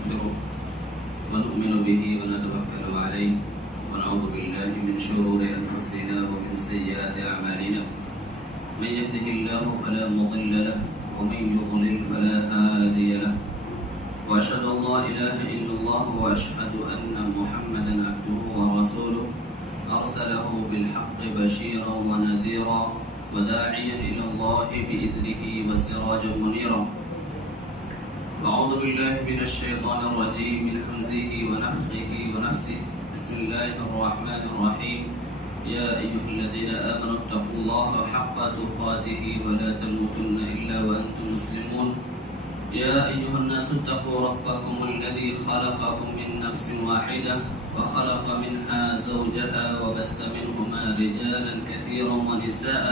ونستغفره ونؤمن به ونتوكل عليه ونعوذ بالله من شرور أنفسنا ومن سيئات أعمالنا من يهده الله فلا مضل له ومن يضلل فلا هادي له وأشهد أن لا إله إلا الله وأشهد أن محمدا عبده ورسوله أرسله بالحق بشيرا ونذيرا وداعيا إلى الله بإذنه وسراجا منيرا. أعوذ بالله من الشيطان الرجيم من همزه ونفخه ونفسه. بسم الله الرحمن الرحيم. يا أيها الذين آمنوا اتقوا الله حق تقاته ولا تموتن إلا وأنتم مسلمون. يا أيها الناس اتقوا ربكم الذي خلقكم من نفس واحدة وخلق منها زوجها وبث منهما رجالا كثيرا ونساء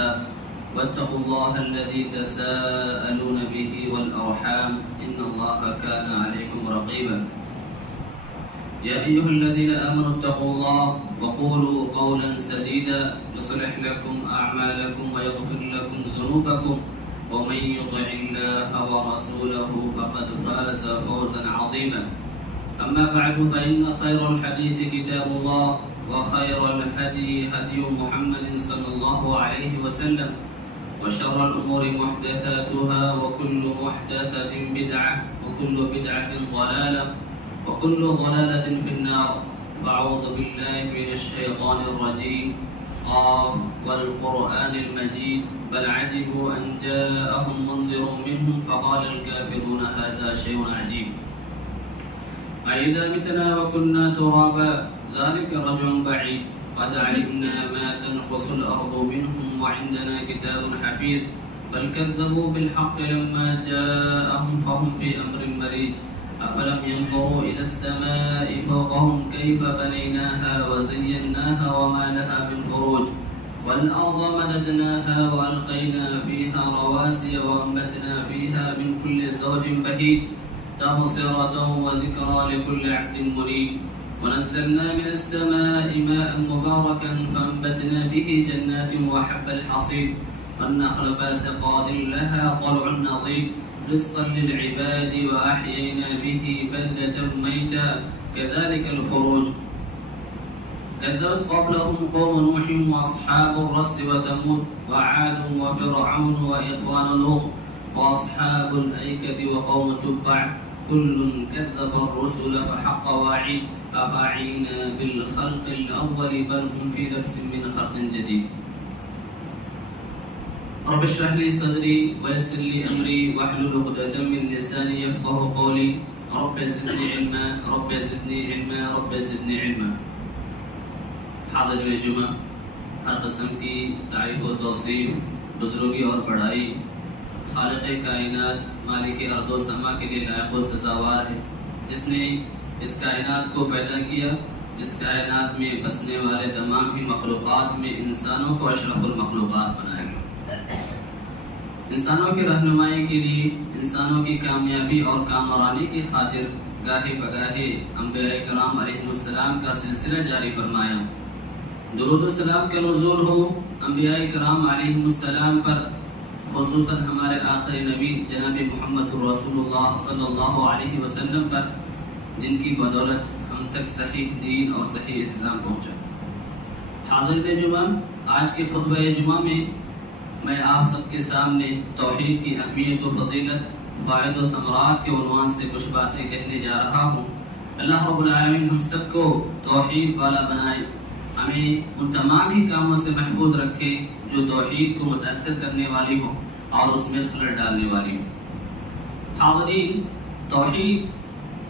واتقوا الله الذي تساءلون به والأرحام إن الله كان عليكم رقيبا. يا أيها الذين آمنوا اتقوا الله وقولوا قولا سديدا يصلح لكم أعمالكم ويغفر لكم ذنوبكم ومن يطع الله ورسوله فقد فاز فوزا عظيما. أما بعد فإن خير الحديث كتاب الله وخير الهدي هدي محمد صلى الله عليه وسلم وشر الأمور محدثاتها وكل محدثة بدعة وكل بدعة ضلالة وكل ضلالة في النار. فأعوذ بالله من الشيطان الرجيم. قاف والقرآن المجيد بل عجبوا أن جاءهم منذر منهم فقال الكافرون هذا شيء عجيب. أإذا متنا وكنا ترابا ذلك رجع بعيد قد علمنا ما تنقص الأرض منهم وعندنا كتاب حفيظ بل كذبوا بالحق لما جاءهم فهم في أمر مريج. أفلم ينظروا إلى السماء فوقهم كيف بنيناها وزيناها وما لها من فروج والأرض مددناها وألقينا فيها رواسي وأنبتنا فيها من كل زوج بهيج تبصرة وذكرى لكل عبد منيب. ونزلنا من السماء ماء مباركا فأنبتنا به جنات وحب الحصيد والنخل باسقات لها طلع نضيد رزقا للعباد وأحيينا به بلدة ميتا كذلك الخروج. كذبت قبلهم قوم نوح وأصحاب الرس وثمود وعاد وفرعون وإخوان لوط وأصحاب الأيكة وقوم تبع كل كذب الرسل فحق وعيد. أفعينا بالخلق الأول بل هم في لبس من خلق جديد. رب اشرح لي صدري ويسر لي أمري واحلل عقدة من لساني يفقهوا قولي. رب زدني علما رب زدني علما رب زدني علما. حاضرین جمعہ، ہر قسم کی تعریف و توصیف، بزرگی اور بڑائی خالق کائنات مالک ارض و سما کے لیے لائق و سزاوار ہے، جس نے اس کائنات کو پیدا کیا، اس کائنات میں بسنے والے تمام ہی مخلوقات میں انسانوں کو اشرف المخلوقات بنایا. انسانوں کی رہنمائی کے لیے، انسانوں کی کامیابی اور کامرانی کی خاطر گاہے بگاہے انبیاء کرام علیہ السلام کا سلسلہ جاری فرمایا. درود و سلام کا نزول ہو انبیاء کرام علیہ السلام پر، خصوصاً ہمارے آخری نبی جناب محمد رسول اللہ صلی اللہ علیہ وسلم پر، جن کی بدولت ہم تک صحیح دین اور صحیح اسلام پہنچا. حاضرین جمعہ، آج کے خطبہ جمعہ میں آپ سب کے سامنے توحید کی اہمیت و فضیلت، فائد و ثمرات کے عنوان سے کچھ باتیں کہنے جا رہا ہوں. اللہ رب العالمین ہم سب کو توحید والا بنائے، ہمیں ان تمام ہی کاموں سے محفوظ رکھے جو توحید کو متاثر کرنے والی ہوں اور اس میں خلل ڈالنے والی ہوں. حاضرین، توحید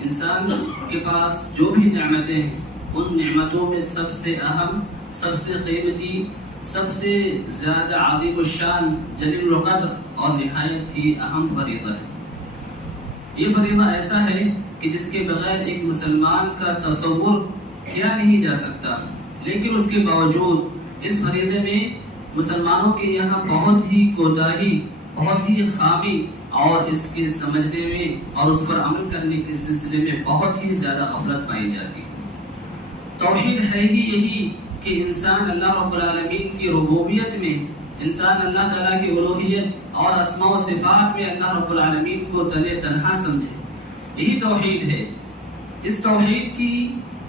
انسان کے پاس جو بھی نعمتیں ہیں، ان نعمتوں میں سب سے اہم، سب سے قیمتی، سب سے زیادہ عظیم الشان، جلیل القدر اور نہایت ہی اہم فریضہ ہے. یہ فریضہ ایسا ہے کہ جس کے بغیر ایک مسلمان کا تصور کیا نہیں جا سکتا، لیکن اس کے باوجود اس فریضے میں مسلمانوں کے یہاں بہت ہی کوتاہی، بہت ہی خامی اور اس کے سمجھنے میں اور اس پر عمل کرنے کے سلسلے میں بہت ہی زیادہ غفلت پائی جاتی ہے. توحید ہے ہی یہی کہ انسان اللہ رب العالمین کی ربوبیت میں، انسان اللہ تعالیٰ کی الوہیت اور اسماء و صفات میں اللہ رب العالمین کو تنہا سمجھے. یہی توحید ہے. اس توحید کی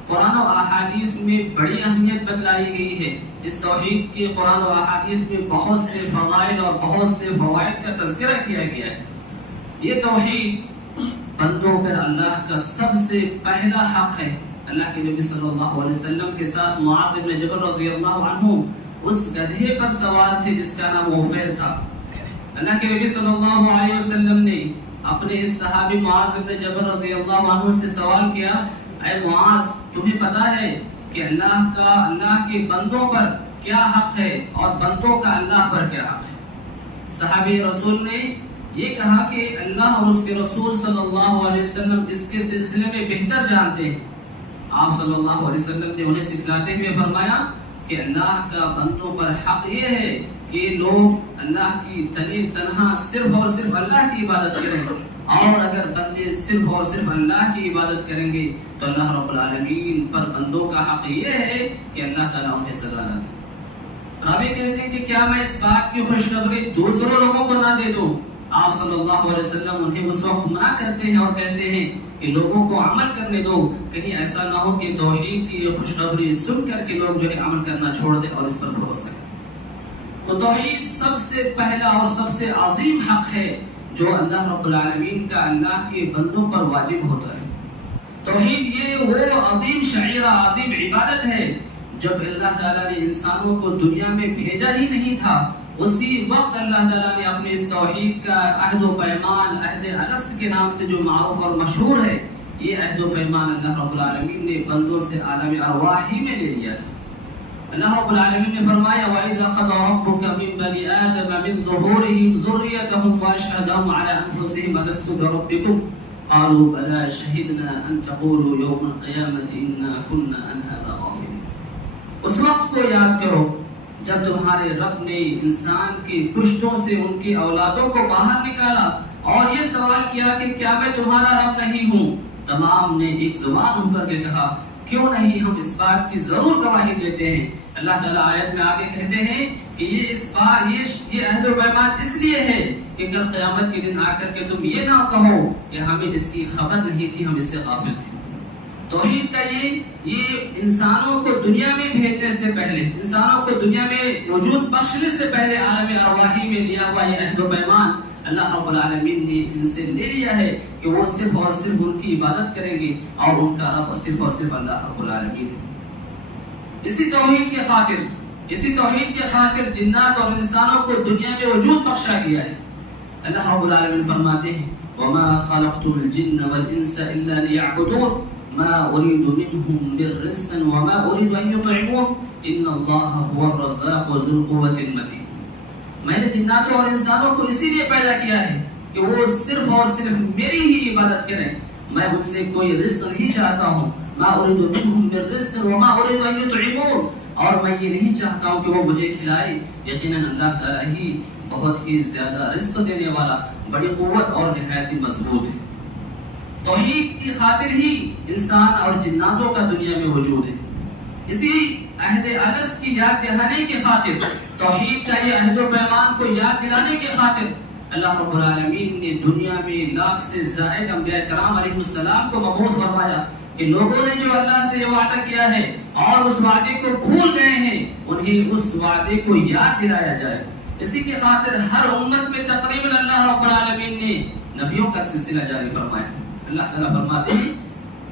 قرآن و احادیث میں بڑی اہمیت بتلائی گئی ہے. اس توحید کے قرآن و احادیث میں بہت سے فضائل اور بہت سے فوائد کا تذکرہ کیا گیا ہے. یہ توحید بندوں پر اللہ کا سب سے پہلا حق ہے. اللہ کے نبی صلی اللہ علیہ وسلم کے ساتھ معاذ بن جبل رضی اللہ عنہ اس گدھے پر سوار تھے جس کا نام عفیر تھا. اللہ کے نبی صلی اللہ علیہ وسلم نے اپنے اس صحابی معاذ بن جبل رضی اللہ عنہ سے سوال کیا، اے معاذ تمہیں پتا ہے کہ اللہ کے بندوں پر کیا حق ہے اور بندوں کا اللہ پر کیا حق ہے؟ صحابی رسول نے یہ کہا کہ اللہ اور اس کے رسول صلی اللہ علیہ وسلم اس کے سلسلے میں بہتر جانتے ہیں. آپ صلی اللہ علیہ وسلم نے انہیں سکھلاتے ہوئے فرمایا کہ اللہ کا بندوں پر حق یہ ہے کہ لوگ اللہ کی تنہا صرف اور صرف اللہ کی عبادت کریں، اور اگر بندے صرف اور صرف اللہ کی عبادت کریں گے تو اللہ رب العالمین پر بندوں کا حق یہ ہے کہ اللہ تعالیٰ انہیں سزا نہ دے. راوی کہتے ہیں کہ کیا میں اس بات کی خوشخبری دوسروں لوگوں کو نہ دے دوں؟ آپ صلی اللہ علیہ وسلم انہیں اس وقت منع کرتے ہیں اور کہتے ہیں کہ لوگوں کو عمل کرنے دو، کہیں ایسا نہ ہو کہ توحید کی یہ خوشخبری سن کر کے لوگ جو ہے عمل کرنا چھوڑ دیں اور اس پر بھروسہ کریں. تو توحید سب سے پہلا اور سب سے عظیم حق ہے جو اللہ رب العالمین کا اللہ کے بندوں پر واجب ہوتا ہے. توحید یہ وہ عظیم شعیرہ، عظیم عبادت ہے جب اللہ تعالیٰ نے انسانوں کو دنیا میں بھیجا ہی نہیں تھا، اسی وقت اللہ تعالیٰ نے اپنے اس توحید کا عہد و پیمان، عہد الست کے نام سے جو معروف اور مشہور ہے، یہ عہد و پیمان اللہ رب العالمین نے بندوں سے عالم ارواح ہی میں لے لیا تھا. اللہ رب العالمین نے فرمایا وَإِذْ أَخَذَ رَبُّكَ مِنْ بَنِي آدَمَ مِنْ ظُهُورِهِمْ ذُرِّيَّتَهُمْ وَأَشْهَدَهُمْ عَلَى أَنفُسِهِمْ أَلَسْتُ بِرَبِّكُمْ قَالُوا بَلَى شَهِدْنَا أَن تَقُولُوا يَوْمَ الْقِيَامَةِ إِنَّا كُنَّا عَنْ هَذَا غَافِلِينَ. اس وقت کو یاد کرو جب تمہارے رب نے انسان کی پشتوں سے ان کی اولادوں کو باہر نکالا اور یہ سوال کیا کہ کیا میں تمہارا رب نہیں ہوں؟ تمام نے ایک زبان ہو کر کے کہا کیوں نہیں، ہم اس بات کی ضرور گواہی دیتے ہیں. اللہ تعالیٰ آیت میں آگے کہتے ہیں کہ یہ عہد و پیمان اس لیے ہے کہ کل قیامت کے دن آ کر کے تم یہ نہ کہو کہ ہمیں اس کی خبر نہیں تھی، ہم اس سے غافل تھے. توحید کا یہ انسانوں کو دنیا میں بھیجنے سے پہلے، انسانوں کو دنیا میں وجود بخشنے سے پہلے عالم ارواحی میں لیا ہوا یہ عہد و پیمان اللہ رب العالمین نے ان سے لے لیا ہے کہ وہ صرف اور صرف ان کی عبادت کریں گے اور ان کا رب صرف اور صرف اللہ رب العالمین ہے. اسی توحید کے خاطر جنات اور انسانوں کو دنیا میں وجود بخشا گیا ہے. اللہ رب العالمین فرماتے ہیں وَمَا خَلَقْتُ الْجِنَّ وَالْإِنسَ إِلَّا لِيَعْبُدُونَ مَا أُرِيدُ مِنْهُمْ مِنْ رِزْقٍ وَمَا أُرِيدُ أَنْ يُطْعِمُونِ إِنَّ اللَّهَ هُوَ الرَّزَّاقُ ذُو الْقُوَّةِ الْمَتِينُ. میں نے جناتوں اور انسانوں کو اسی لیے پیدا کیا ہے کہ وہ صرف اور صرف میری ہی عبادت کریں. میں ان سے کوئی رزق نہیں چاہتا ہوں. مَا أُرِيدُ مِنْهُمْ مِنْ رِزْقٍ وَمَا أُرِيدُ أَنْ يُطْعِمُونَ. اور میں یہ نہیں چاہتا ہوں کہ وہ مجھے کھلائے. یقیناً اللہ تعالیٰ ہی بہت ہی زیادہ رزق دینے والا، بڑی قوت اور نہایت ہی مضبوط ہے. توحید کی خاطر ہی انسان اور جناتوں کا دنیا میں وجود ہے. اسی عہد الست کی یاد دہانے کی خاطر، توحید کا یہ عہد و پیمان کو یاد دلانے کی خاطر اللہ رب العالمین نے دنیا میں لاکھ سے زائد انبیاء کرام علیہ السلام کو مبعوث فرمایا کہ لوگوں نے جو اللہ سے یہ وعدہ کیا ہے اور اس وعدے کو بھول گئے ہیں، انہیں اس وعدے کو یاد دلایا جائے. اسی کی خاطر ہر امت میں تقریباً اللہ رب العالمین نے نبیوں کا سلسلہ جاری فرمایا. اللہ تعالیٰ فرماتے ہیں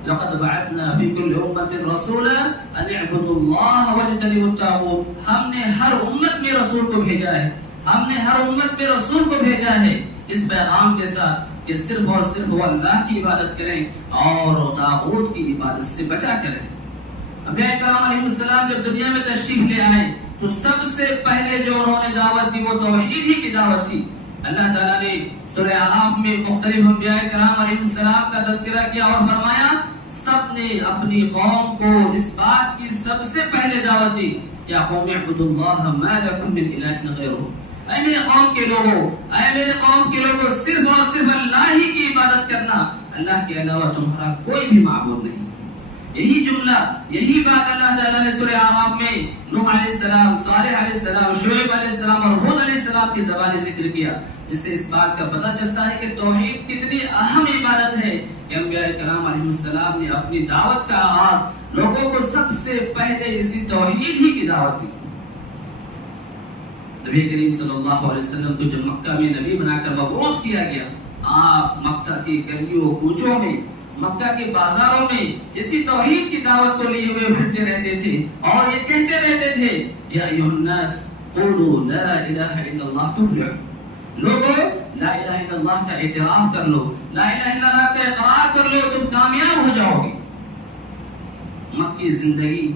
لَقَدْ بَعَثْنَا فِي كُلِّ أُمَّةٍ رَسُولًا أَنِ اعْبُدُوا اللَّهَ وَاجْتَنِبُوا الطَّاغُوتَ. ہم نے ہر امت میں رسول کو بھیجا ہے، ہم نے ہر امت میں رسول کو بھیجا ہے اس پیغام کے ساتھ کہ صرف اور صرف وہ اللہ کی عبادت کریں اور طاغوت کی عبادت سے بچا کریں. انبیاء کرام علیہ السلام جب دنیا میں تشریف لے آئے تو سب سے پہلے جو انہوں نے دعوت دی وہ توحید ہی کی دعوت تھی. اللہ تعالیٰ نے سورہ اعراف میں مختلف انبیاء کرام علیہ السلام کا تذکرہ کیا اور فرمایا سب نے اپنی قوم کو اس بات کی سب سے پہلے دعوت دی یا قوم اعبدوا اللہ ما لکم من الہ غیرہ. اے میرے قوم کے لوگوں، اے میرے قوم کے لوگوں، صرف اور صرف اللہ ہی کی عبادت کرنا، اللہ کے علاوہ تمہارا کوئی بھی معبود نہیں. یہی جملہ، یہی بات اللہ تعالیٰ نے سورہ اعراف میں نوح علیہ السلام، صالح علیہ السلام، شعیب علیہ السلام اور ہود علیہ السلام کی زبان ذکر کیا، جس سے اس بات کا پتہ چلتا ہے کہ توحید کتنی اہم عبادت ہے کہ انبیاء کرام علیہ السلام نے اپنی دعوت کا آغاز لوگوں کو سب سے پہلے اسی توحید ہی کی دعوت دی۔ نبی کریم صلی اللہ علیہ وسلم کو جب مکہ میں نبی بنا کر مبعوث کیا گیا، آپ مکہ کی گلیوں کوچوں میں، مکہ کے بازاروں میں اسی توحید کی دعوت کو لیے ہوئے پھرتے رہتے تھے اور یہ کہتے رہتے تھے یا ایھا الناس قولوا لا الہ الا اللہ تفلحوا، لوگوں لا الہ الا اللہ کا اعتراف کر لو، لا الہ الا اللہ کا اقرار کر لو، تم کامیاب ہو جاؤ گے۔ مکی زندگی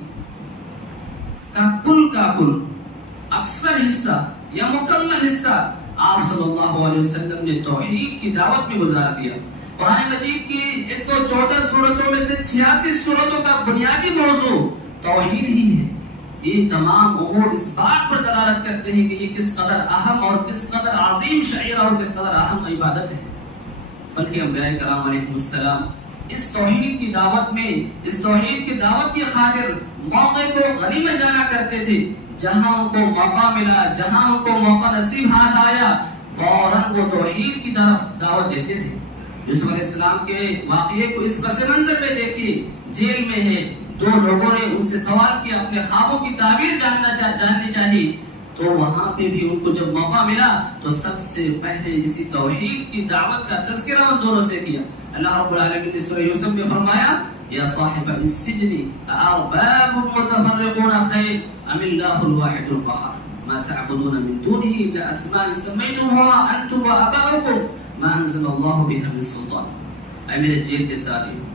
کا کل اکثر حصہ یا مکمل حصہ آپ صلی اللہ علیہ وسلم نے توحید کی دعوت میں گزار دیا۔ قرآن مجید کی 114 سورتوں میں سے 86 سورتوں کا بنیادی موضوع توحید ہی ہے۔ یہ تمام امور اس بات پر دلالت کرتے ہیں کہ یہ کس قدر اہم اور کس قدر عظیم شعیرہ اور کس قدر اہم عبادت ہے۔ بلکہ انبیاء کرام علیہ السلام اس توحید کی دعوت میں، اس توحید کی دعوت کی خاطر موقع کو غنیمت جانا کرتے تھے۔ جہاں ان کو موقع ملا، جہاں ان کو موقع نصیب ہاتھ آیا، فوراً وہ توحید کی طرف دعوت دیتے تھے۔ یوسف علیہ السلام کے واقعے کو اس پس منظر میں دیکھیے، جیل میں ہے، دو لوگوں نے ان سے سوال کیا، اپنے خوابوں کی تعبیر جاننی چاہیے، تو وہاں پہ بھی ان کو جب موقع ملا تو سب سے پہلے اسی توحید کی دعوت کا تذکرہ ان دونوں سے کیا۔ اللہ رب العالمین نے سورہ یوسف میں فرمایا یا صاحب السجن ارباب متفرقون خیر ام اللہ الواحد القہار ما تعبدون من دونه الا اسماء سميتموها انتم واباؤكم ما انزل اللہ بها من سلطان۔ اے میرے جیل کے ساتھیوں،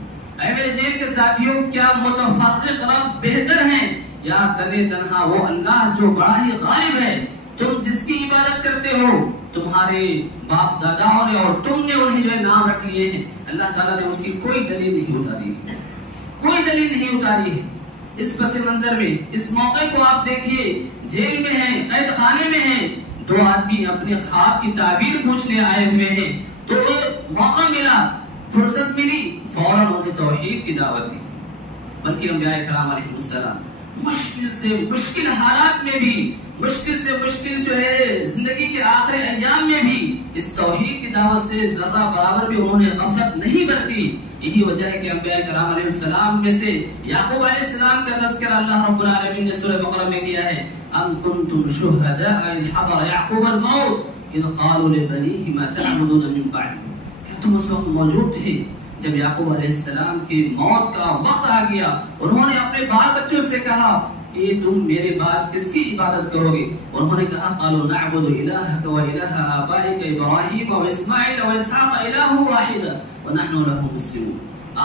اے میرے جیل کے ساتھیوں، کیا متفرق رب بہتر ہیں یا تنے تنہا وہ اللہ جو بڑا ہی غالب ہے؟ تم جس کی عبادت کرتے ہو، تمہارے باپ داداؤں نے اور تم نے انہیں جو نام رکھ لیے ہیں، اللہ تعالیٰ نے اس کی کوئی دلیل نہیں اتاری ہے، کوئی دلیل نہیں اتاری ہے۔ اس پس منظر میں اس موقع کو آپ دیکھیے، جیل میں ہیں، قید خانے میں ہیں، دو آدمی اپنے خواب کی تعبیر پوچھنے آئے ہوئے ہیں، تو موقع ملا، فرصت ملی، فوراً انہیں توحید کی دعوت دی۔ بلکہ انبیاء کرام علیہ السلام مشکل سے مشکل حالات میں بھی، مشکل سے مشکل جو ہے زندگی کے آخری ایام میں بھی اس توحید کی دعوت سے ذرہ برابر بھی انہوں نے غفلت نہیں برتی۔ یہی وجہ ہے کہ انبیاء کرام علیہ السلام میں سے یعقوب علیہ السلام کا تذکرہ اللہ رب العالمین نے سورہ بقرہ میں کیا ہے، ام کنتم شہداء اذ حضر یعقوب الموت اذ قالوا لبنیہ ما تعبدون من بعدہ، کیا تم اس وقت موجود تھے جب یعقوب علیہ السلام کی موت کا وقت آ گیا؟ انہوں نے اپنے بال بچوں سے کہا کہ تم میرے بعد کس کی عبادت کرو گے؟ انہوں نے کہا قالوا نعبد الہک و الہ آبائک ابراہیم و اسماعیل و اسحاق الہ واحد ونحن له مسلمون۔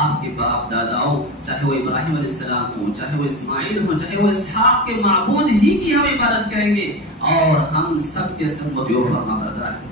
آپ کے باپ داداؤں، چاہے وہ ابراہیم علیہ السلام ہوں، چاہے وہ اسماعیل ہوں، چاہے وہ اسحاق کے معبود ہی کی ہم عبادت کریں گے اور ہم سب کے سب مطیع و فرما بردار ہیں۔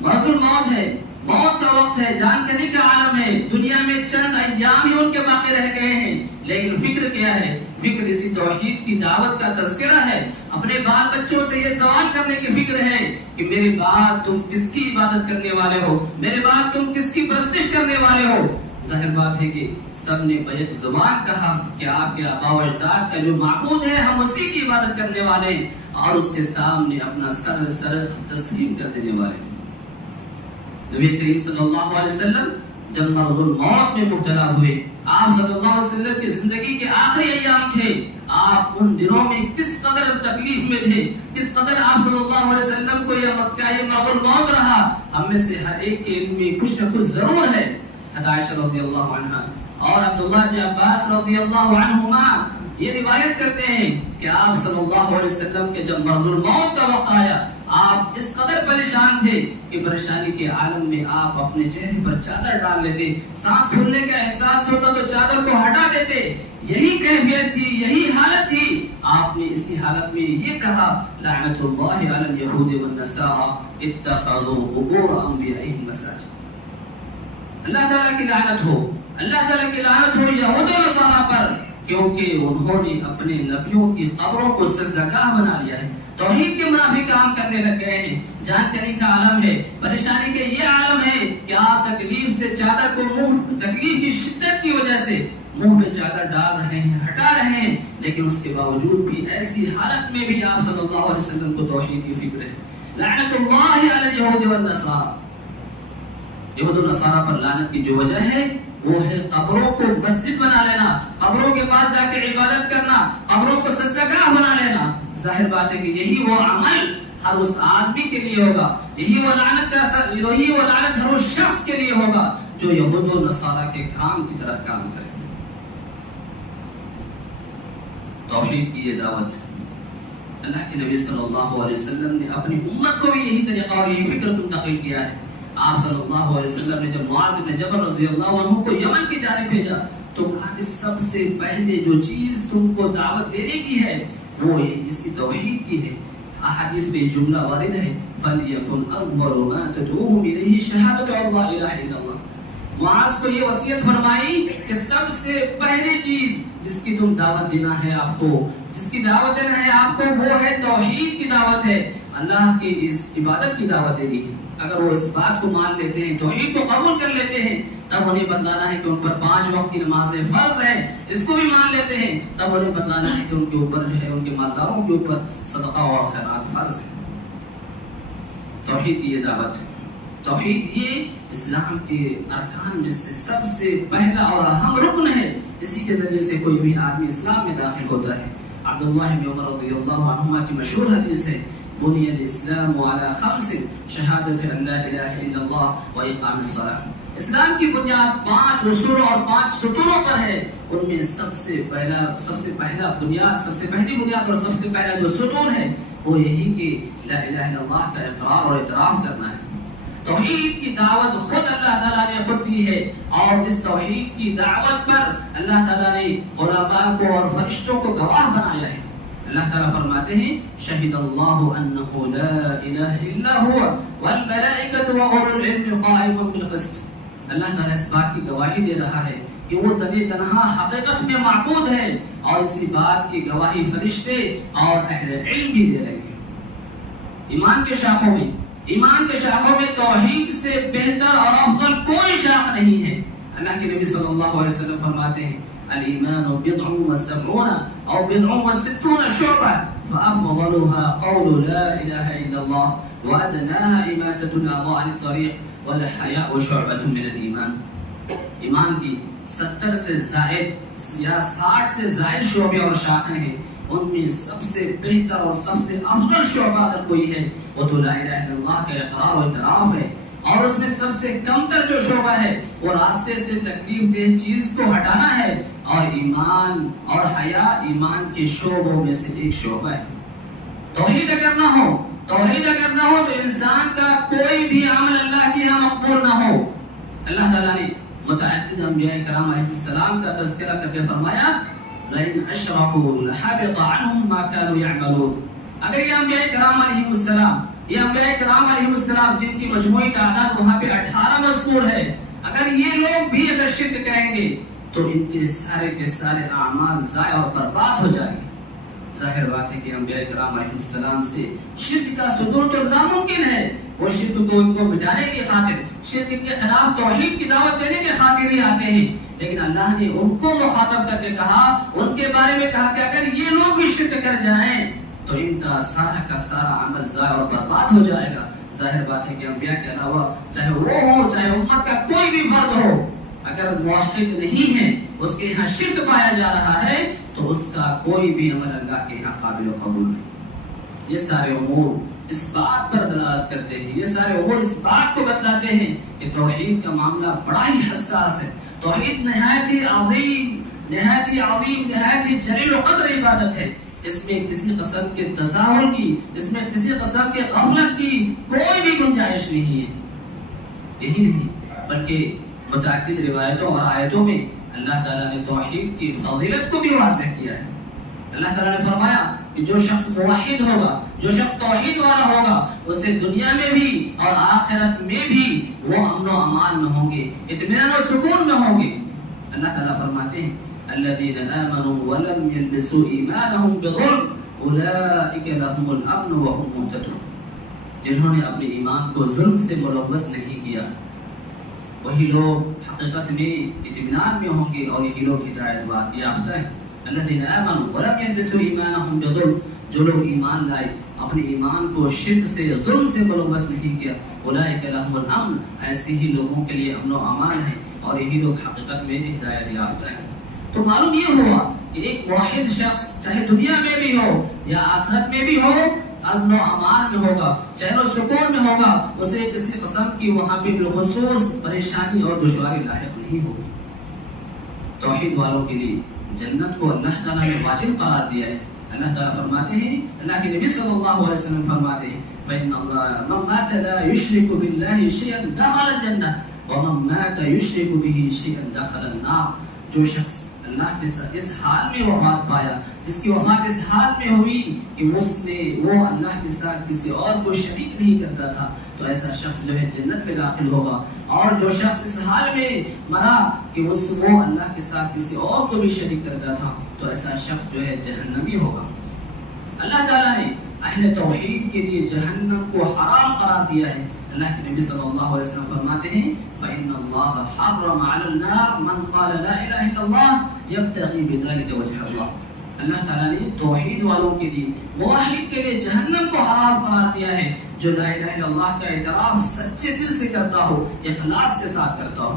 مرض الموت ہے، موت کا وقت ہے، جان کرنے کا عالم ہے، دنیا میں چند ایام ہی ان کے باقی رہ گئے ہیں، لیکن فکر کیا ہے؟ فکر اسی توحید کی دعوت کا تذکرہ ہے۔ اپنے بال بچوں سے یہ سوال کرنے کی فکر ہے کہ میرے بعد تم کس کی عبادت کرنے والے ہو، میرے بعد تم کس کی پرستش کرنے والے ہو؟ ظاہر بات ہے کہ سب نے بیک زبان کہا کہ آپ کے آباء و اجداد کا جو معبود ہے ہم اسی کی عبادت کرنے والے ہیں، اور اس کے سامنے اپنا سر تسلیم کر دینے والے ہیں۔ نبی کریم صلی اللہ علیہ وسلم جب مرض الموت میں مبتلا ہوئے، آپ صلی اللہ علیہ وسلم کی زندگی کے آخری ایام تھے، آپ ان دنوں میں کس قدر تکلیف میں تھے، کس قدر آپ صلی اللہ علیہ وسلم کو یہ مرض الموت رہا، ہم میں سے ہر ایک کے علم میں کچھ نہ کچھ ضرور ہے۔ حضرت عائشہ رضی اللہ عنہا اور عبداللہ بن عباس رضی اللہ عنہما یہ روایت کرتے ہیں کہ آپ صلی اللہ علیہ وسلم کے جب مرض الموت کا وقت آیا، آپ اس قدر پریشان تھے کہ پریشانی کے عالم میں آپ اپنے چہرے پر چادر ڈال لیتے، سانس پھولنے کا احساس ہوتا تو چادر کو ہٹا دیتے۔ یہی کیفیت تھی، یہی حالت تھی۔ آپ نے اسی حالت میں یہ کہا لعنت اللہ علی الیہود والنصارى اتخذوا قبور انبیائہم مساجد۔ اللہ تعالیٰ کی لعنت ہو، اللہ تعالیٰ کی لعنت ہو یہود و نصارہ پر، کیونکہ انہوں نے اپنے نبیوں کی قبروں کو سجدگاہ بنا لیا ہے، توحید کے منافی کام کرنے لگ گئے ہیں۔ جانکاری کا عالم ہے، پریشانی کے یہ عالم ہے کہ آپ تکلیف سے چادر کو منہ، تکلیف کی شدت کی وجہ سے منہ پہ چادر ڈال رہے ہیں، ہٹا رہے ہیں، لیکن اس کے باوجود بھی ایسی حالت میں بھی آپ صلی اللہ علیہ وسلم کو توحید کی فکر ہے۔ لعنت اللہ علی الیہود والنصارى، یہود و نصارہ پر لعنت کی جو وجہ ہے وہ ہے قبروں کو مسجد بنا لینا، قبروں کے پاس جا کے عبادت کرنا، قبروں کو سجدہ گاہ بنا لینا۔ ظاہر بات ہے کہ یہی وہ عمل ہر اس آدمی کے لیے ہوگا، یہی وہ لعنت ہر اس شخص کے لیے ہوگا جو یہود و نصارہ کے کام کی طرح کام کرے۔ توحید کی یہ دعوت اللہ کے نبی صلی اللہ علیہ وسلم نے اپنی امت کو بھی یہی طریقہ اور یہی فکر منتقل کیا ہے۔ آپ صلی اللہ علیہ وسلم نے جب معاذ بن جبل رضی اللہ عنہ کو یمن کی جانب بھیجا تو کہا کہ سب سے پہلے جو چیز تم کو دعوت دینے کی ہے وہ اسی توحید کی ہے۔ احادیث میں جملہ وارد ہے فَلْيَكُنْ أَوَّلُ مَا تَدْعُوهُمْ إِلَيْهِ شَهَادَةُ أَن لَّا إِلَٰهَ إِلَّا اللَّهُ۔ معاذ کو یہ وصیت فرمائی کہ سب سے پہلی چیز جس کی تم دعوت دینا ہے آپ کو، جس کی دعوت دینا ہے آپ کو، وہ ہے توحید کی دعوت ہے، اللہ کی اس عبادت کی دعوت دینی ہے۔ اگر وہ اس بات کو مان لیتے ہیں، توحید کو قبول کر لیتے ہیں، تب انہیں بتلانا ہے کہ ان پر 5 وقت کی نمازیں فرض ہیں، اس کو بھی مان لیتے ہیں، تب انہیں بتلانا ہے کہ ان کے اوپر جو ہے ان کے مالداروں کے اوپر صدقہ اور خیرات فرض ہے۔ توحید کی یہ دعوت ہے، توحید یہ اسلام کے ارکان میں سے سب سے پہلا اور اہم رکن ہے، اسی کے ذریعے سے کوئی بھی آدمی اسلام میں داخل ہوتا ہے۔ عبداللہ بن عمر رضی اللہ عنہما کی مشہور حدیث ہے بنی الاسلام علی 5 شہادت ان لا الہ الا اللہ و اقام الصلاۃ۔ اسلام کی بنیاد 5 اصول اور 5 ستونوں پر ہے، ان میں سب سے پہلی بنیاد اور سب سے پہلا جو ستون ہے وہ یہی کہ لا الہ الا اللہ کا اقرار اور اعتراف کرنا ہے۔ توحید کی دعوت خود اللہ تعالیٰ نے خود دی ہے، اور اس توحید کی دعوت پر اللہ تعالیٰ نے علماء کو اور فرشتوں کو گواہ بنایا ہے۔ اللہ تعالیٰ فرماتے ہیں شہد اللہ انہ لا الہ الا هو والملائکۃ واولو العلم قائما بالقسط۔ اللہ تعالیٰ اس بات کی گواہی دے رہا ہے کہ وہ تنہا حقیقت میں معبود ہے، اور اسی بات کی گواہی فرشتے اور اہل علم بھی دے رہے ہیں۔ ایمان کے شاخوں میں توحید سے بہتر اور افضل کوئی شاخ نہیں ہے۔ اللہ کے نبی صلی اللہ علیہ وسلم فرماتے ہیں الایمان بضع وسبعون او بضع وستون شعبہ فافضلها قول لا الہ الا اللہ وادناها اماتة الاعضاء عن الطریق والحیاء شعبة من الایمان۔ ایمان کی 70 سے زائد یا 60 سے زائد شعبے اور شاخیں ہیں، ان میں سب سے بہتر اور سب سے افضل شعبہ اگر کوئی ہے وہ تو لا الہ الا اللہ کا اقرار و اعتراف ہے، اور اس میں سب سے کم تر جو شعبہ ہے وہ راستے سے تکلیف دہ چیز کو ہٹانا ہے، اور ایمان اور حیا ایمان کے شعبوں میں سے ایک شعبہ ہے۔ توحید اگر نہ ہو تو انسان کا کوئی بھی عمل اللہ کے یہاں مقبول نہ ہو۔ اللہ تعالیٰ نے متعدد انبیاء کرام علیہ السلام کا تذکرہ کر کے فرمایا لَإِنْ أَشْرَكُوا لَحَبِطَ عَنْهُمْ مَا كَانُوا يَعْمَلُونَ۔ اگر یہ انبیاء کرام علیہ السلام جن کی مجموعی تعداد وہاں پہ 18 مذکور ہے، اگر یہ لوگ بھی اگر شرک کریں گے تو ان کے سارے اعمال ضائع اور برباد ہو جائیں گے۔ ظاہر بات ہے کہ انبیاء کرام علیہ السلام سے شرک کا صدور تو ناممکن ہے، وہ شرک کو ان کو مٹانے کی خاطر، شرک کے خلاف توحید کی دعوت دینے کے خاطر ہی آتے ہیں، لیکن اللہ نے ان کو مخاطب کر کے کہا، ان کے بارے میں کہا کہ اگر یہ لوگ بھی شرک کر جائیں تو ان کا سارا عمل ضائع اور برباد ہو جائے گا۔ ظاہر بات ہے کہ انبیاء کے علاوہ چاہے وہ ہو چاہے امت کا کوئی بھی فرد ہو، اگر موحد نہیں ہے، اس کے یہاں شرک پایا جا رہا ہے تو اس کا کوئی بھی عمل اللہ کے یہاں قابل و قبول نہیں۔ یہ سارے امور اس بات پر دلالت کرتے ہیں، یہ سارے امور اس بات کو بتلاتے ہیں کہ توحید کا معاملہ بڑا ہی حساس ہے۔ توحید نہایت ہی عظیم، نہایت ہی جلیل و قدر عبادت ہے۔ اس میں کسی قسم کے تظاہر کی، اس میں کسی قسم کے غفلت کی کوئی بھی گنجائش نہیں ہے۔ یہی نہیں بلکہ متعدد روایتوں اور آیتوں میں اللہ تعالیٰ نے توحید کی فضیلت کو بھی واضح کیا ہے۔ اللہ تعالیٰ نے فرمایا کہ جو شخص موحد ہوگا، جو شخص توحید والا ہوگا، اسے دنیا میں بھی اور آخرت میں بھی وہ امن و امان میں ہوں گے، اطمینان و سکون میں ہوں گے۔ اللہ تعالیٰ فرماتے ہیں الذین آمنوا ولم یلبسوا ایمانهم بظلم اولئک لهم الامن وهم مہتدون۔ جنہوں نے اپنے ایمان کو ظلم سے ملوث نہیں کیا، وہی لوگ حقیقت میں اطمینان میں ہوں گے اور یہی لوگ ہدایت یافتہ ہیں. الذین آمنوا ولم یلبسوا ایمانهم بظلم، جو لوگ ایمان لائے اپنے ایمان کو شرک سے ظلم سے ملوث نہیں کیا، اولئک لهم الامن، ایسے ہی لوگوں کے لیے امن و امان ہے اور یہی لوگ حقیقت میں ہدایت یافتہ ہیں. تو معلوم یہ ہوا کہ ایک واحد شخص چاہے دنیا میں بھی ہو یا آخرت میں بھی ہو امن و امان میں ہوگا، چین و سکون میں ہوگا، اسے کسی قسم کی وہاں پہ بالخصوص پریشانی اور دشواری لاحق نہیں ہوگی. توحید والوں کے لیے جنت کو اللہ تعالیٰ نے واجب قرار دیا ہے. اللہ تعالیٰ فرماتے ہیں، اللہ کے نبی صلی اللہ علیہ وسلم فرماتے ہیں فَإِنَّ اللَّهَ مَن مَاتَ لَا يُشْرِكُ بِاللَّهِ شَيْئًا دَخَلَ الْجَنَّةَ وَمَن مَاتَ يُشْرِكُ بِهِ شَيْئًا دَخَلَ النَّارَ. جو شخص اللہ کے ساتھ اس حال میں وفات پایا، جس کی وفات اس حال میں ہوئی کہ وہ اللہ کے ساتھ کسی اور کو شریک نہیں کرتا تھا، تو ایسا شخص جو ہے جنت میں داخل ہوگا. اور جو شخص اس حال میں مرا کہ وہ اللہ کے ساتھ کسی اور کو بھی شریک کرتا تھا، تو ایسا شخص جو ہے جہنمی ہوگا. اللہ تعالیٰ نے اہل توحید کے لیے جہنم کو حرام قرار دیا ہے. اللہ کے نبی صلی اللہ علیہ وسلم فرماتے ہیں فَإِنَّ اللَّهَ حَرَّمَ عَلَى النَّارِ مَنْ قَالَ لَا إِلَهَ إِلَّا اللَّهُ يَبْتَغِي بِذَلِكَ وَجْهَ اللَّهِ. اللہ تعالیٰ نے توحید والوں کے لیے، موحد کے لیے جہنم کو حرام قرار دیا ہے جو لا الہ الا اللہ کا اعتراف سچے دل سے کرتا ہو، اخلاص کے ساتھ کرتا ہو.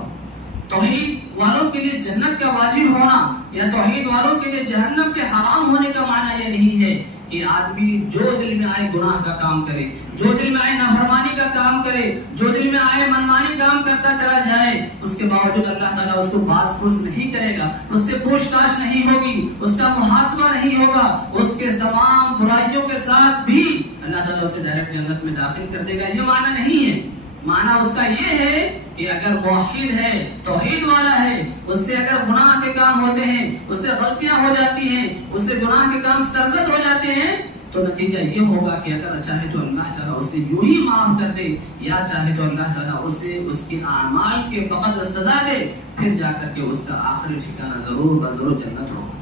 توحید والوں کے لیے جنت کا واجب ہونا یا توحید والوں کے لیے جہنم کے حرام ہونے کا معنی یہ نہیں ہے کہ آدمی جو دل میں آئے گناہ کا کام کرے، جو دل میں آئے نافرمانی کا کام کرے، جو دل میں آئے منمانی کام کرتا چلا جائے. اس کے باوجود اللہ تعالیٰ اس کو باز پرس نہیں کرے گا، اس سے پوچھ تاچھ نہیں ہوگی، اس کا محاسبہ نہیں ہوگا. اس کے تمام برائیوں کے ساتھ بھی اللہ تعالیٰ اسے ڈائریکٹ جنت میں داخل کر دے گا. یہ معنی نہیں ہے. معنی اس کا یہ ہے کہ اگر موحد ہے، توحید والا ہے، اس سے اگر گناہ کے کام ہوتے ہیں، اس سے غلطیاں ہو جاتی ہیں، اس سے گناہ کے کام سرزد ہو جاتے ہیں، تو نتیجہ یہ ہوگا کہ اگر چاہے تو اللہ تعالیٰ اسے یوں ہی معاف کر دے، یا چاہے تو اللہ تعالیٰ اسے اس کے اعمال کے بقدر سزا دے، پھر جا کر کے اس کا آخری ٹھکانہ ضرور بضرور جنت ہوگا.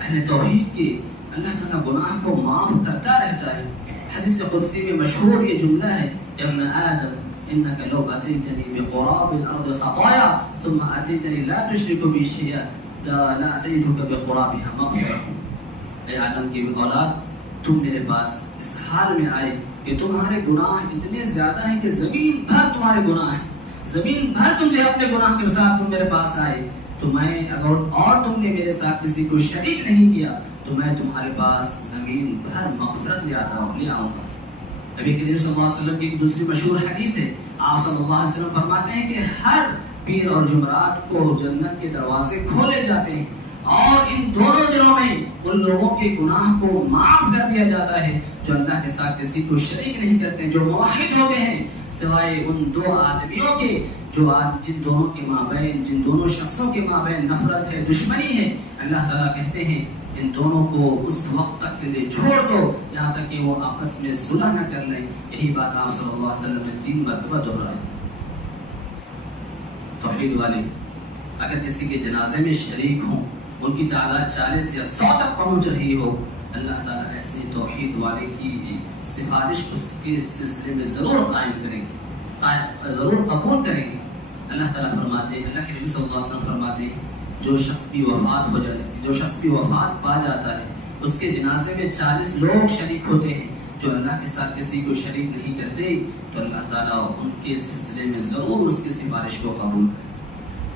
اہل توحید کے اللہ تعالیٰ گناہ کو معاف کرتا رہتا ہے. حدیث قدسی میں مشہور یہ جملہ ہے، ابن آدم انك لو اتيتني بقراب الارض خطايا ثم اتيتني لا تشرك بي شيئا لا اتيتك بقرابها مغفرة. اے آدم کی اولاد، تم میرے پاس اس حال میں آئے کہ تمہارے گناہ اتنے زیادہ ہیں کہ زمین بھر تمہارے گناہ ہیں، زمین بھر تم جو اپنے گناہ کے ساتھ تم میرے پاس آئے، تو میں اگر اور تم نے میرے ساتھ کسی کو شریک نہیں کیا تو میں تمہارے پاس زمین بھر مغفرت لے آؤں گا. نبی کریم صلی اللہ علیہ وسلم کی دوسری مشہور حدیث ہے، آپ صلی اللہ علیہ وسلم فرماتے ہیں کہ ہر پیر اور جمعرات کو جنت کے دروازے کھولے جاتے ہیں اور ان دونوں دنوں میں ان لوگوں کے گناہ کو معاف کر دیا جاتا ہے جو اللہ کے ساتھ کسی کو شریک نہیں کرتے، جو موحد ہوتے ہیں، سوائے ان دو آدمیوں کے جن دونوں کے مابین، جن دونوں شخصوں کے مابین نفرت ہے، دشمنی ہے. اللہ تعالیٰ کہتے ہیں ان دونوں کو اس وقت تک کے لیے چھوڑ دو یہاں تک کہ وہ آپس میں صلح نہ کر لیں. یہی بات آپ صلی اللہ علیہ وسلم نے 3 مرتبہ دہرائی. توحید والے اگر کسی کے جنازے میں شریک ہوں، ان کی تعداد 40 یا 100 تک پہنچ رہی ہو، اللہ تعالیٰ ایسے توحید والے کی سفارش اس کے سلسلے میں ضرور قائم کریں گے، ضرور قبول کریں گے. اللہ تعالیٰ فرماتے ہیں، اللہ کے نبی صلی اللہ علیہ وسلم فرماتے ہیں جو شخص بھی وفات ہو جائے، جو شخص بھی وفات پا جاتا ہے، اس کے جنازے میں 40 لوگ شریک ہوتے ہیں جو اللہ کے ساتھ کسی کو شریک نہیں کرتے، تو اللہ تعالیٰ ان کے سلسلے میں ضرور اس کی سفارش کو قبول کرے.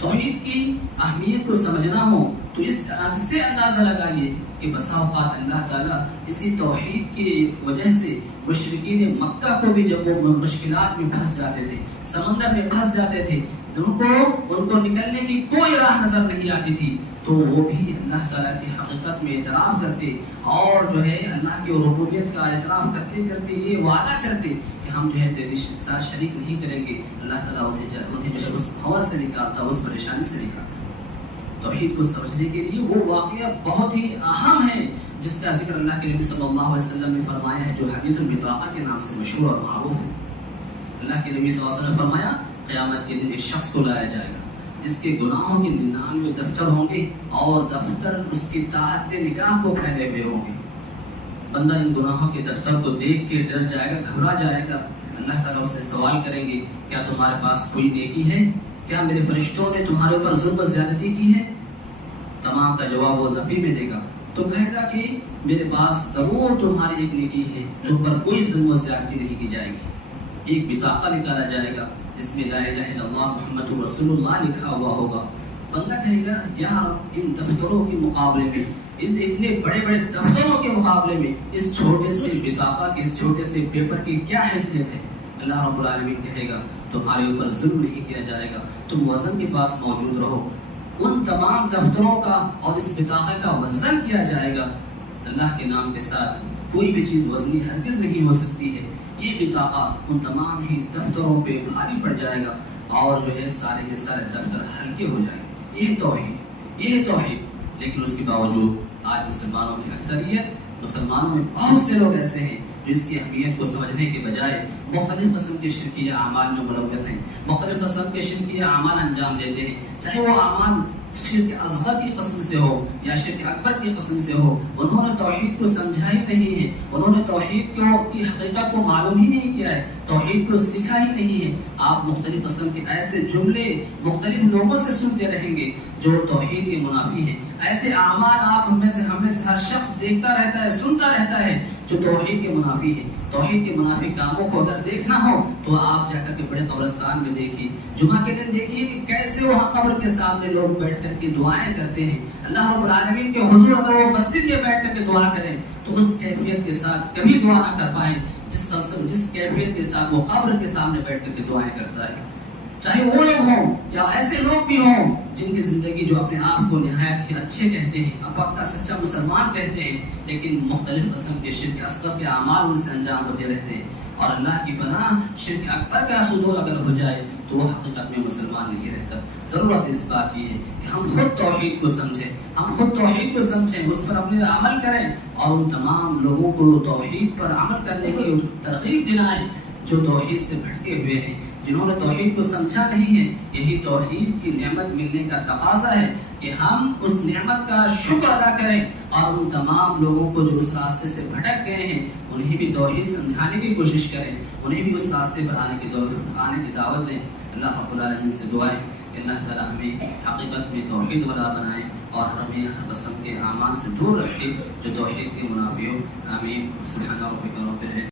توحید کی اہمیت کو سمجھنا ہو تو اس سے اندازہ لگائیے کہ بسا اوقات اللہ تعالیٰ اسی توحید کی وجہ سے مشرکین مکہ کو بھی جب وہ مشکلات میں پھنس جاتے تھے، سمندر میں پھنس جاتے تھے، ان کو نکلنے کی کوئی راہ نظر نہیں آتی تھی، تو وہ بھی اللہ تعالیٰ کی حقیقت میں اعتراف کرتے اور جو ہے اللہ کی ربوبیت کا اعتراف کرتے کرتے یہ وعدہ کرتے کہ ہم جو ہے تیرے ساتھ شریک نہیں کریں گے. اللہ تعالیٰ انہیں جو ہے اس بھور سے نکالتا، اس پریشانی سے نکالتا. توحید کو سمجھنے کے لیے وہ واقعہ بہت ہی اہم ہے جس کا ذکر اللہ کے نبی صلی اللہ علیہ وسلم نے فرمایا ہے، جو حدیث البطاقہ کے نام سے مشہور اور معروف ہے. اللہ کے نبی صلی اللہ علیہ وسلم نے فرمایا قیامت کے دن ایک شخص کو لایا جائے گا جس کے گناہوں کے 99 دفتر ہوں گے اور دفتر اس کی تحت نگاہ کو پھیلے ہوئے ہوں گے. بندہ ان گناہوں کے دفتر کو دیکھ کے ڈر جائے گا، گھبرا جائے گا، اللہ تعالیٰ اس سے سوال کریں گے کیا تمہارے پاس کوئی نیکی ہے؟ کیا میرے فرشتوں نے تمہارے اوپر ظلم و زیادتی کی ہے؟ تمام کا جواب وہ نفی میں دے گا، تو کہے گا کہ میرے پاس ضرور تمہاری ایک نیکی ہے جو پر کوئی ظلم و زیادتی نہیں کی جائے گی۔ ایک بطاقہ نکالا جائے گا جس میں لا الہ الا اللہ محمد رسول اللہ لکھا ہوا ہوگا۔ بندہ کہے گا یار ان دفتروں کے مقابلے میں، ان اتنے بڑے بڑے دفتروں کے مقابلے میں اس چھوٹے سے بطاقہ کے، اس چھوٹے سے پیپر کی کیا حیثیت ہے؟ اللہ رب العالمین کہے گا تمہارے اوپر ظلم نہیں کیا جائے گا، تم وزن کے پاس موجود رہو۔ ان تمام دفتروں کا اور اس بطاقے کا وزن کیا جائے گا۔ اللہ کے نام کے ساتھ کوئی بھی چیز وزنی ہرگز نہیں ہو سکتی ہے۔ یہ بطاقہ ان تمام ہی دفتروں پہ بھاری پڑ جائے گا اور جو ہے سارے کے سارے دفتر ہلکے ہو جائیں گے۔ یہ ہے توحید، یہ ہے توحید۔ لیکن اس کے باوجود آج مسلمانوں کی اکثریت، مسلمانوں میں بہت سے لوگ ایسے ہیں جو اس کی اہمیت کو سمجھنے کے بجائے مختلف قسم کے شرکیہ اعمال میں ملوث ہیں، مختلف قسم کے شرکیہ اعمال انجام دیتے ہیں، چاہے وہ اعمال شرک اصغر کی قسم سے ہو یا شرک اکبر کی قسم سے ہو۔ انہوں نے توحید کو سمجھا ہی نہیں ہے، انہوں نے توحید کی حقیقت کو معلوم ہی نہیں کیا ہے، توحید کو سیکھا ہی نہیں ہے۔ آپ مختلف قسم کے ایسے جملے مختلف لوگوں سے سنتے رہیں گے جو توحید کے منافی ہیں، ایسے اعمال آپ ہم میں سے ہر شخص دیکھتا رہتا ہے، سنتا رہتا ہے جو توحید کے منافی ہے۔ توحید کے منافی کاموں کو اگر دیکھنا ہو تو آپ جا کر کے بڑے قبرستان میں دیکھیے، جمعہ کے دن دیکھیے کہ کیسے وہاں قبر کے سامنے لوگ بیٹھ کر کے دعائیں کرتے ہیں۔ اللہ رب العالمین کے حضور اگر وہ مسجد میں بیٹھ کر کے دعا کریں تو اس کیفیت کے ساتھ کبھی دعا نہ کر پائیں جس کیفیت کے ساتھ وہ قبر کے سامنے بیٹھ کر کے دعائیں کرتا ہے۔ چاہے وہ لوگ ہوں یا ایسے لوگ بھی ہوں جن کی زندگی جو اپنے آپ کو نہایت ہی اچھے کہتے ہیں، پکا سچا مسلمان کہتے ہیں، لیکن مختلف قسم کے شرک اصغر کے اعمال ان سے انجام ہوتے رہتے ہیں، اور اللہ کی پناہ شرک اکبر کا صدور اگر ہو جائے تو وہ حقیقت میں مسلمان نہیں رہتا۔ ضرورت اس بات یہ ہے کہ ہم خود توحید کو سمجھیں، ہم خود توحید کو سمجھیں، اس پر اپنے عمل کریں اور ان تمام لوگوں کو توحید پر عمل کرنے کی ترغیب دلائیں جو توحید سے بھٹکے ہوئے ہیں، جنہوں نے توحید کو سمجھا نہیں ہے۔ یہی توحید کی نعمت ملنے کا تقاضا ہے کہ ہم اس نعمت کا شکر ادا کریں اور ان تمام لوگوں کو جو اس راستے سے بھٹک گئے ہیں انہیں بھی توحید سمجھانے کی کوشش کریں، انہیں بھی اس راستے پر آنے کی دعوت دیں۔ اللہ رب العالمین سے دعا ہے کہ اللہ تعالی ہمیں حقیقت میں توحید والا بنائے اور ہمیں ہر قسم کے اعمال سے دور رکھے جو توحید کے منافی ہو۔ آمین۔ سبحان ربک رب العزت